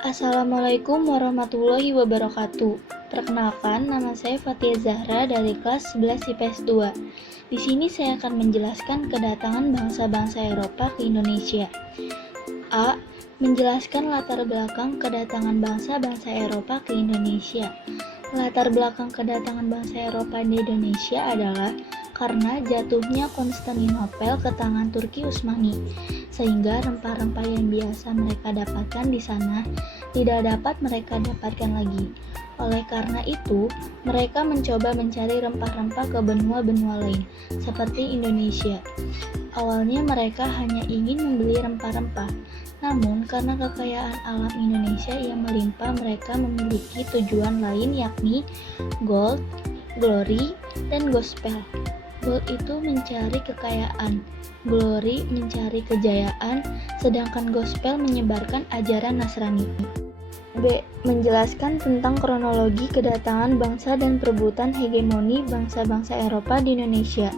Assalamualaikum warahmatullahi wabarakatuh. Perkenalkan, nama saya Fatia Zahra dari kelas 11 IPS 2. Di sini saya akan menjelaskan kedatangan bangsa-bangsa Eropa ke Indonesia. A. Menjelaskan latar belakang kedatangan bangsa-bangsa Eropa ke Indonesia. Latar belakang kedatangan bangsa Eropa di Indonesia adalah karena jatuhnya Konstantinopel ke tangan Turki Utsmani, sehingga rempah-rempah yang biasa mereka dapatkan di sana tidak dapat mereka dapatkan lagi. Oleh karena itu, mereka mencoba mencari rempah-rempah ke benua-benua lain, seperti Indonesia. Awalnya mereka hanya ingin membeli rempah-rempah, namun karena kekayaan alam Indonesia yang melimpah, mereka memiliki tujuan lain, yakni gold, glory, dan gospel. Gold itu mencari kekayaan, glory mencari kejayaan, sedangkan gospel menyebarkan ajaran Nasrani. B. Menjelaskan tentang kronologi kedatangan bangsa dan perebutan hegemoni bangsa-bangsa Eropa di Indonesia.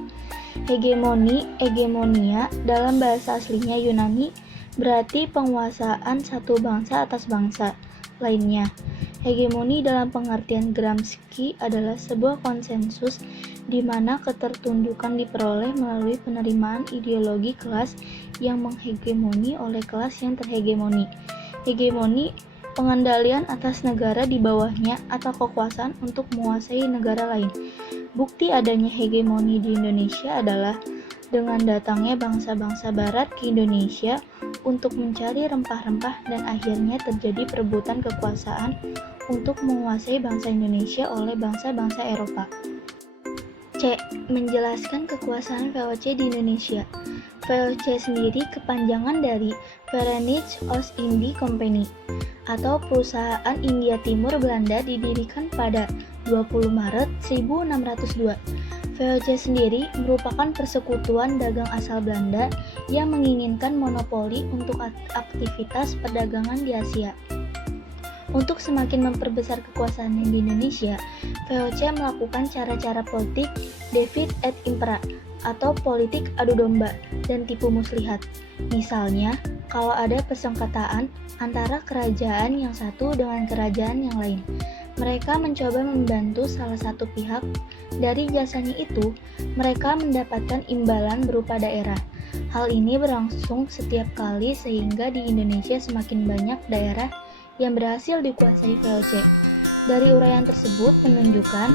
Hegemonia dalam bahasa aslinya Yunani berarti penguasaan satu bangsa atas bangsa lainnya. Hegemoni dalam pengertian Gramsci adalah sebuah konsensus di mana ketertundukan diperoleh melalui penerimaan ideologi kelas yang menghegemoni oleh kelas yang terhegemoni. Hegemoni, pengendalian atas negara di bawahnya atau kekuasaan untuk menguasai negara lain. Bukti adanya hegemoni di Indonesia adalah dengan datangnya bangsa-bangsa barat ke Indonesia untuk mencari rempah-rempah dan akhirnya terjadi perebutan kekuasaan untuk menguasai bangsa Indonesia oleh bangsa-bangsa Eropa. C. Menjelaskan kekuasaan VOC di Indonesia. VOC sendiri kepanjangan dari Verenigd Oost-Indie Company atau Perusahaan India Timur Belanda, didirikan pada 20 Maret 1602. VOC sendiri merupakan persekutuan dagang asal Belanda yang menginginkan monopoli untuk aktivitas perdagangan di Asia. Untuk semakin memperbesar kekuasaannya di Indonesia, VOC melakukan cara-cara politik divide et impera atau politik adu domba dan tipu muslihat. Misalnya, kalau ada persengketaan antara kerajaan yang satu dengan kerajaan yang lain, mereka mencoba membantu salah satu pihak. Dari jasanya itu, mereka mendapatkan imbalan berupa daerah. Hal ini berlangsung setiap kali sehingga di Indonesia semakin banyak daerah yang berhasil dikuasai VOC. Dari uraian tersebut menunjukkan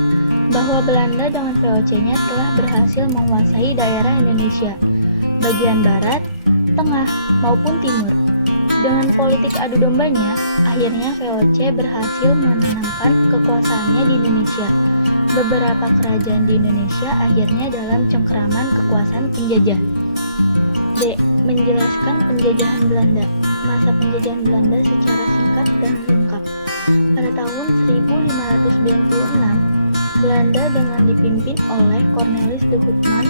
bahwa Belanda dengan VOC-nya telah berhasil menguasai daerah Indonesia, bagian barat, tengah, maupun timur. Dengan politik adu dombanya, akhirnya VOC berhasil menanamkan kekuasaannya di Indonesia. Beberapa kerajaan di Indonesia akhirnya dalam cengkeraman kekuasaan penjajah. D. Menjelaskan penjajahan Belanda. Masa penjajahan Belanda secara singkat dan lengkap. Pada tahun 1596, Belanda dengan dipimpin oleh Cornelis de Houtman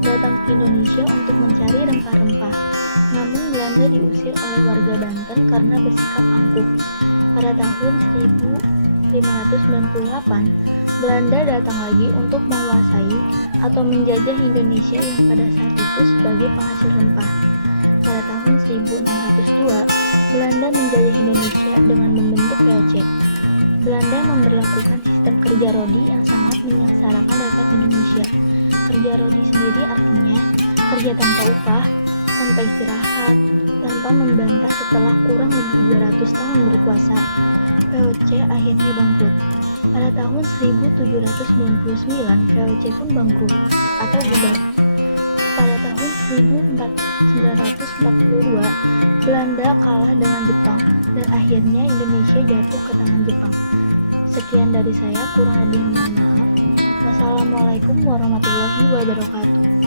datang ke Indonesia untuk mencari rempah-rempah. Namun Belanda diusir oleh warga Banten karena bersikap angkuh. Pada tahun 1598, Belanda datang lagi untuk menguasai atau menjajah Indonesia yang pada saat itu sebagai penghasil rempah. Pada tahun 1602, Belanda menjajah Indonesia dengan membentuk VOC. Belanda memberlakukan sistem kerja rodi yang sangat menyengsarakan rakyat Indonesia. Kerja rodi sendiri artinya kerja tanpa upah, tanpa istirahat, tanpa membantah. Setelah kurang lebih 200 tahun berkuasa, VOC akhirnya bangkrut. Pada tahun 1799, VOC pun bangkrut atau bubar. Pada tahun 1942, Belanda kalah dengan Jepang dan akhirnya Indonesia jatuh ke tangan Jepang. Sekian dari saya, kurang lebih mohon maaf. Wassalamualaikum warahmatullahi wabarakatuh.